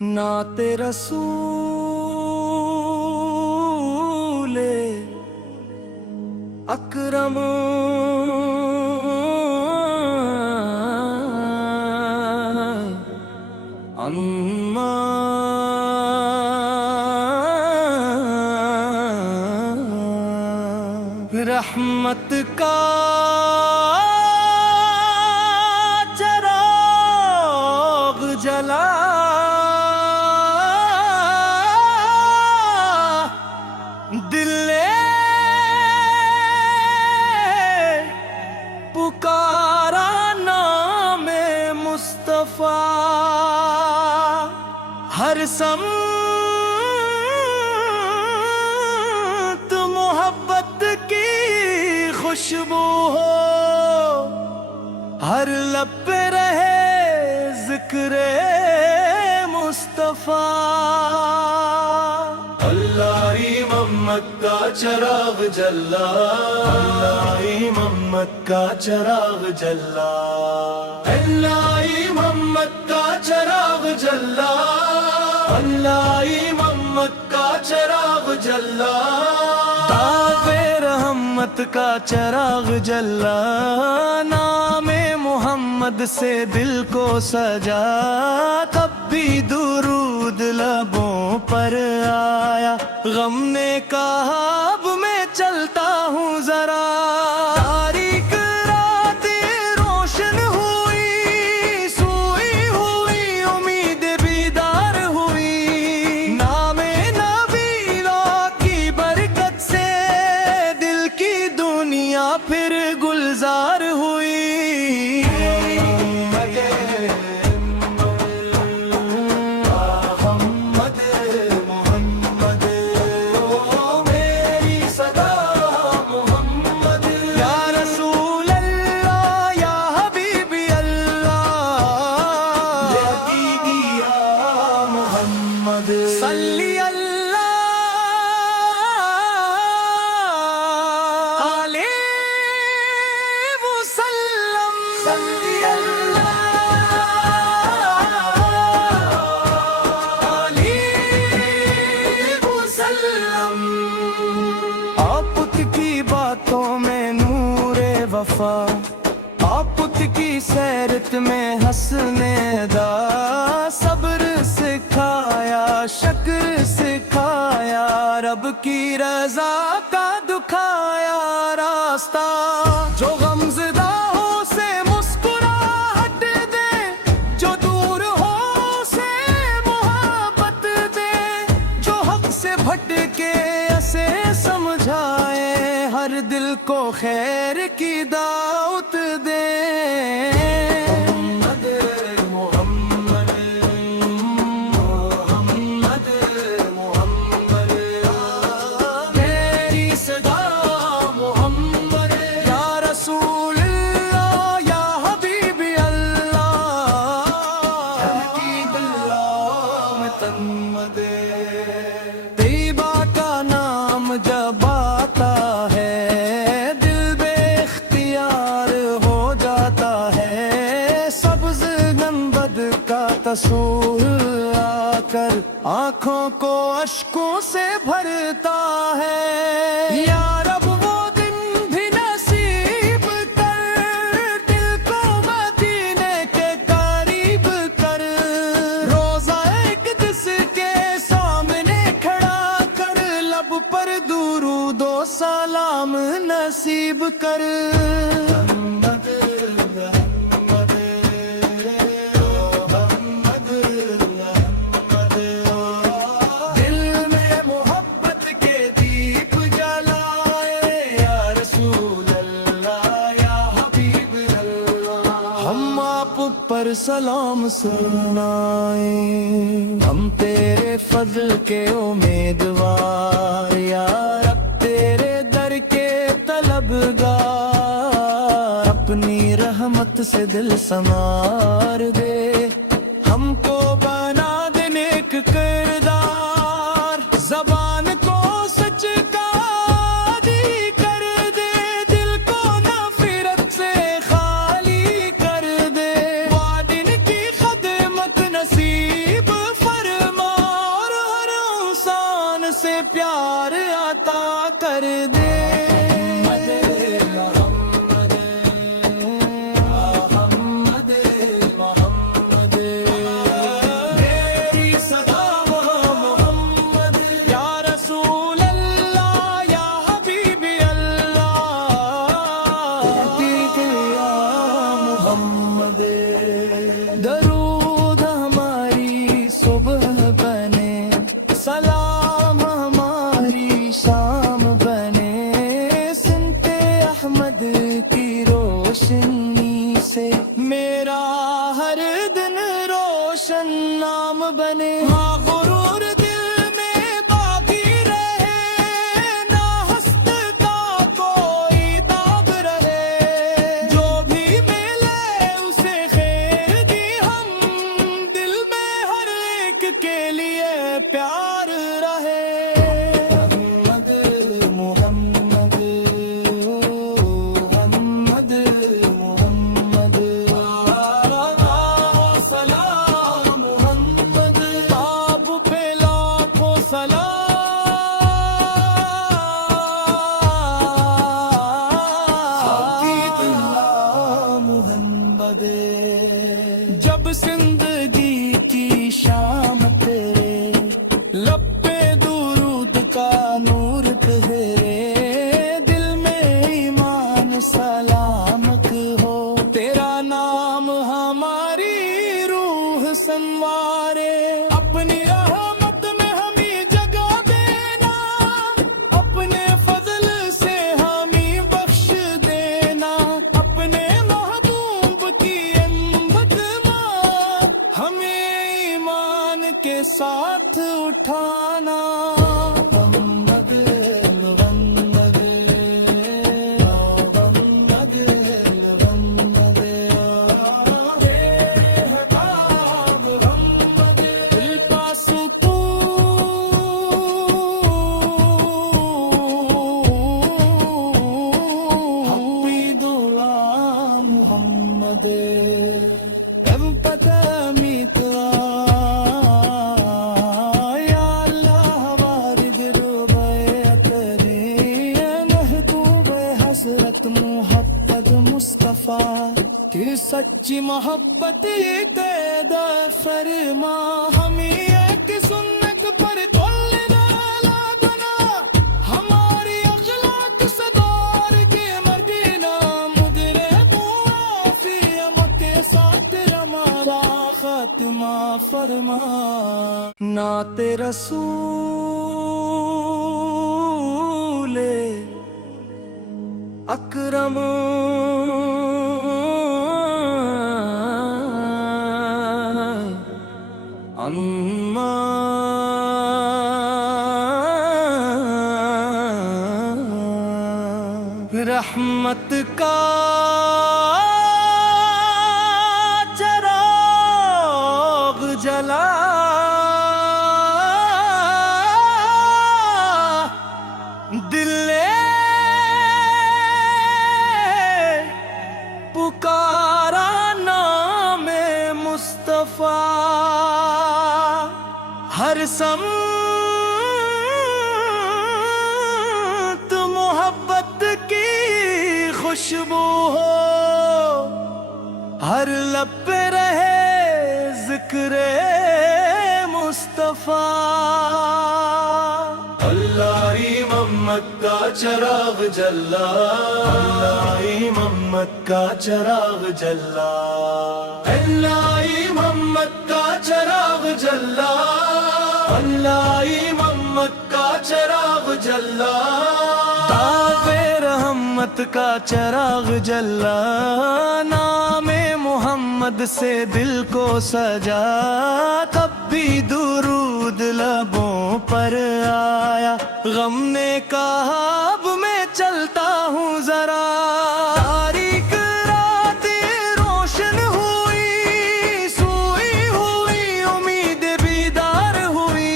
नाते रसूल अकरम अम्मा रहमत का चराग जला दिल ने पुकारा नामे मुस्तफा हर समत मोहब्बत की खुशबू हो हर लब पे रहे जिक्रे मुस्तफा अल्लाह मोहम्मद का चराग जल्ला अल्लाह मोहम्मद का चराग जल्ला अल्लाह मोहम्मद का चराग जल्ला अल्लाह मोहम्मद का चराग जल्ला तावे रहमत का चराग जल्ला नामे मोहम्मद से दिल को सजा तब भी दुरूद लबों पर आया गम ने कहा अब मैं चलता हूँ जरा तारीक रातें रोशन हुई सोई हुई उम्मीद बीदार हुई नामे नबी की बरकत से दिल की दुनिया फिर गुलजार हुई सल्ली अल्लाह अलैहि वसल्लम सल्ली अल्लाह अलैहि वसल्लम आपुत की बातों में नूरे वफा आपुत की सैरत में हंसने दा सब्र सिखाया शक्र सिखाया रब की रजा का दुखाया रास्ता जो गमज़दा हो से मुस्कुराहट दे जो दूर हो से मोहब्बत दे जो हक से भटके ऐसे समझाए हर दिल को खैर की दावत दे तैयबा का नाम जब आता है दिल बेख्तियार हो जाता है सब्ज गंबद का तसूर आकर आँखों को अश्कों से भरता है या रब वो दिन भी नसीब कर दिल को मदीने के करीब कर रोजा एक जिसके सामने खड़ा कर लब पर दुरूदो सलाम नसीब कर दिल में मोहब्बत के दीप जलाए या रसूल अल्लाह या हबीब अल्लाह हम आप पर सलाम सुनाए हम तेरे फजल के उम्मीदवार या रब तेरे दर के तलबगार अपनी रहमत से दिल संवार दे हमको बना दे नेक किरदार जबान को सच का आदी कर दे दिल को नफरत से खाली कर दे वादिन की खदमत नसीब फरमा प्यार आता कर दे। दरूद हमारी सुबह बने, सलाम हमारी शाम बने, सुनते अहमद की रोशनी से मेरा हर दिन रोशन नाम बने। हाँ गुरूर दिल में बाकी रहे, ना हस्त का कोई दाग रहे, जो भी मिले उसे खैर दी हम, दिल में हर एक के लिए प्यार रहे। मोहम्मद मोहम्मद मोहम्मद मोहम्मद सलाम मोहम्मद, आप पे लाखों सलाम मोहम्मद। जब जिंदगी की शाम तेरे लब पे दुरूद का नूर ठहरे, दिल में ईमान सलामत हो, तेरा नाम हमारी रूह संवारे। अपनी रहमत में हमें जगह देना, अपने फजल से हमें बख्श देना, अपने महबूब की अम्बत मां हमें ईमान के साथ उठाना। मोहम्मद मोहम्मद मोहम्मद मोहम्मद बेहताब मोहम्मद, दिल का सुकून हप्पी दुआ Mohammad. empata mitra ya Allah warid rubayat re, महबूब हजरत मोहब्बत मुस्तफा की सच्ची मोहब्बत कैद फरमा। हमें एक सुन्नत पर तोलना लागना, हमारी अखलाक सदार के मदीना, मुदरे बुआफियम के साथ रमारा खात्मा फरमा। नाते रसूल अकरम अम्मा रहमत का चराग जला, दिल ने पुकारा नाम मुस्तफा, हर समत मोहब्बत की खुशबू हो, हर लब पे रहे जिक्रे मुस्तफा। अल्लाह मोहम्मद का चराग जल्ला, अल्लाह मोहम्मद का चराग जल्ला, अल्लाह मोहम्मद का चराग जल्ला, अल्लाह मोहम्मद का चराग जल्ला, तावे रहमत का चराग जल्ला। नामे मोहम्मद से दिल को सजा, तब भी दुरूद लबों पर आया, गम ने कहा अब मैं चलता हूँ जरा। तारीक रातें रोशन हुई, सोई हुई उम्मीद बीदार हुई,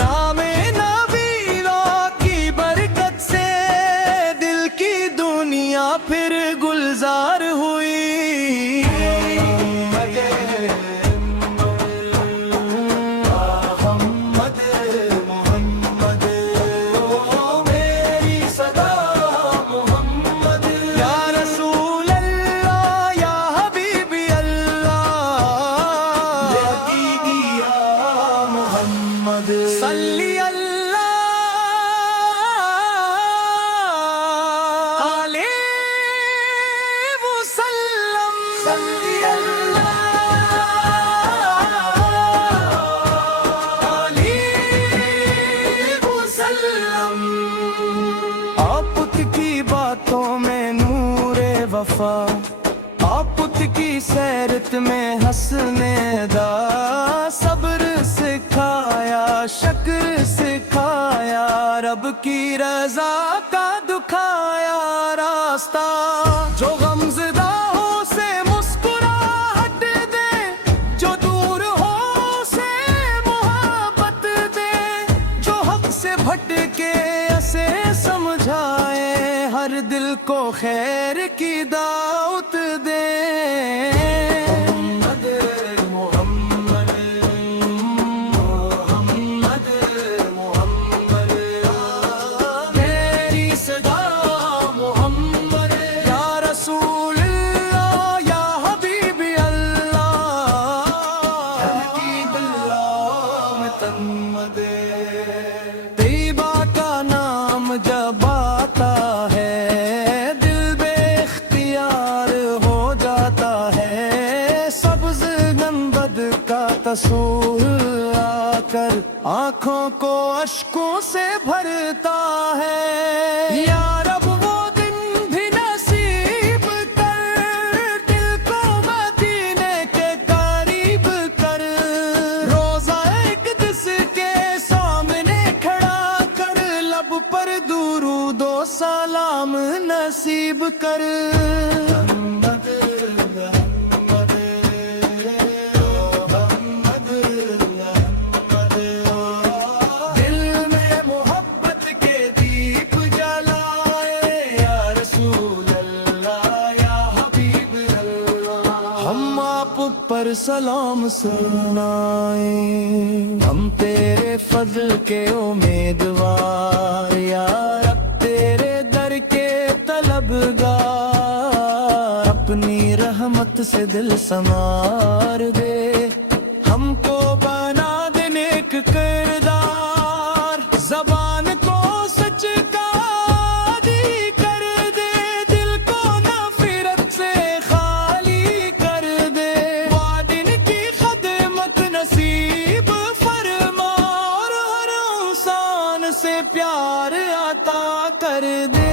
नामे नबी की बरकत से दिल की दुनिया फिर गुलजार हुई। محمد صلی اللہ علیہ وسلم صلی اللہ علیہ وسلم آپ کی باتوں میں نور وفا آپ کی سیرت میں ہنسنے دا صبر سکھایا شکر سکھایا رب کی رضا کا دکھایا راستہ جو غمزدہ ہو سے مسکراہٹ دے جو دور ہو سے محبت دے جو حق سے بھٹکے اسے سمجھائے ہر دل کو خیر کی دعوت دے طیبہ کا نام جب آتا ہے دل بے اختیار ہو جاتا ہے سبز گنبد کا تصور آ کر آنکھوں کو اشکوں سے بھرتا ہے یا رب وہ دن بھی نصیب کر دل کو مدینے کے قریب کر روزہ ایک جس کے سامنے کھڑا کر لب پر درود و سلام نصیب کر دل میں محبت کے دیپ جلائے یا رسول اللہ یا حبیب اللہ ہم آپ پر سلام سنائیں ہم تیرے فضل کے امیدوار یا رب تیرے در کے طلبگار اپنی رحمت سے دل سنوار دے ہم کو بنا دے نیک کردار زبان کو سچ کا عادی کر دے دل کو نفرت سے خالی کر دے وعدن کی خدمت نصیب فرما اور ہر انسان سے پیار عطا کر دے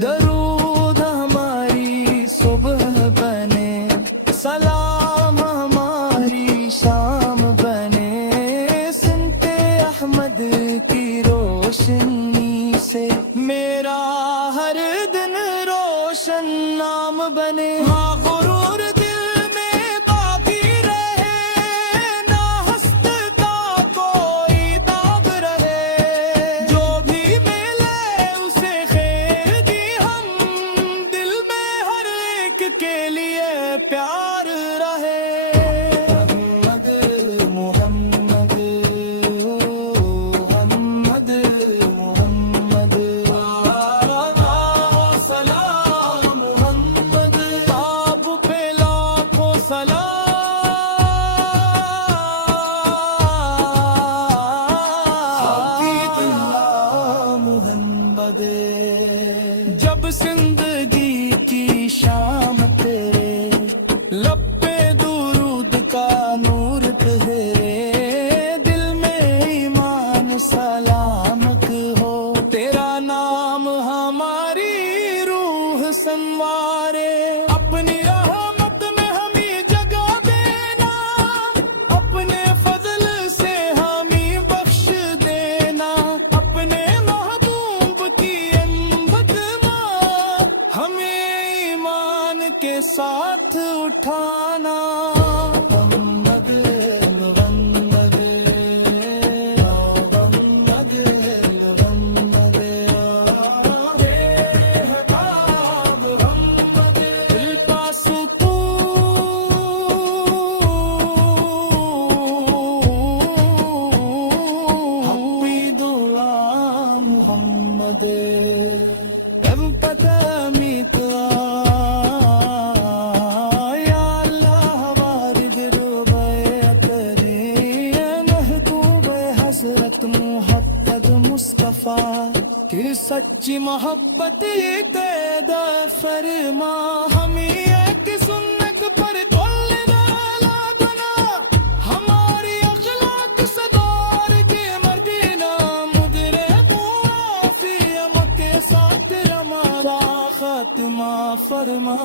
درود ہماری صبح بنے سلام ہماری شام بنے سنت احمد کی روشنی سے میرا ہر دن روشن نام بنے ہاں غرور دل میں باقی رہے نہ ہست کا کوئی داغ رہے جو بھی ملے اسے خیر دی ہم دل میں ہر ایک کے لیے پیار رہے محمد محمد محمد محمد سلام محمد آپ پہ لاکھوں سلام محمد جب زندگی کی شام تیرے لب پہ درود کا نور تہرے دل میں ایمان سلامت ہو تیرا نام ہماری روح سنوارے اپنی رحمت میں ہمیں جگہ دینا اپنے فضل سے ہمیں بخش دینا اپنے محبوب کی خدمت ہمیں ایمان کے ساتھ اٹھانا محمد محمد محمد محمد دل کا سکون سچی محبت قید فرما ہمیں ایک سنت پر لادنا ہماری اخلاق صدار کے مدینہ مدرے بوا فی مکے ساتھ رمارا ختمہ فرما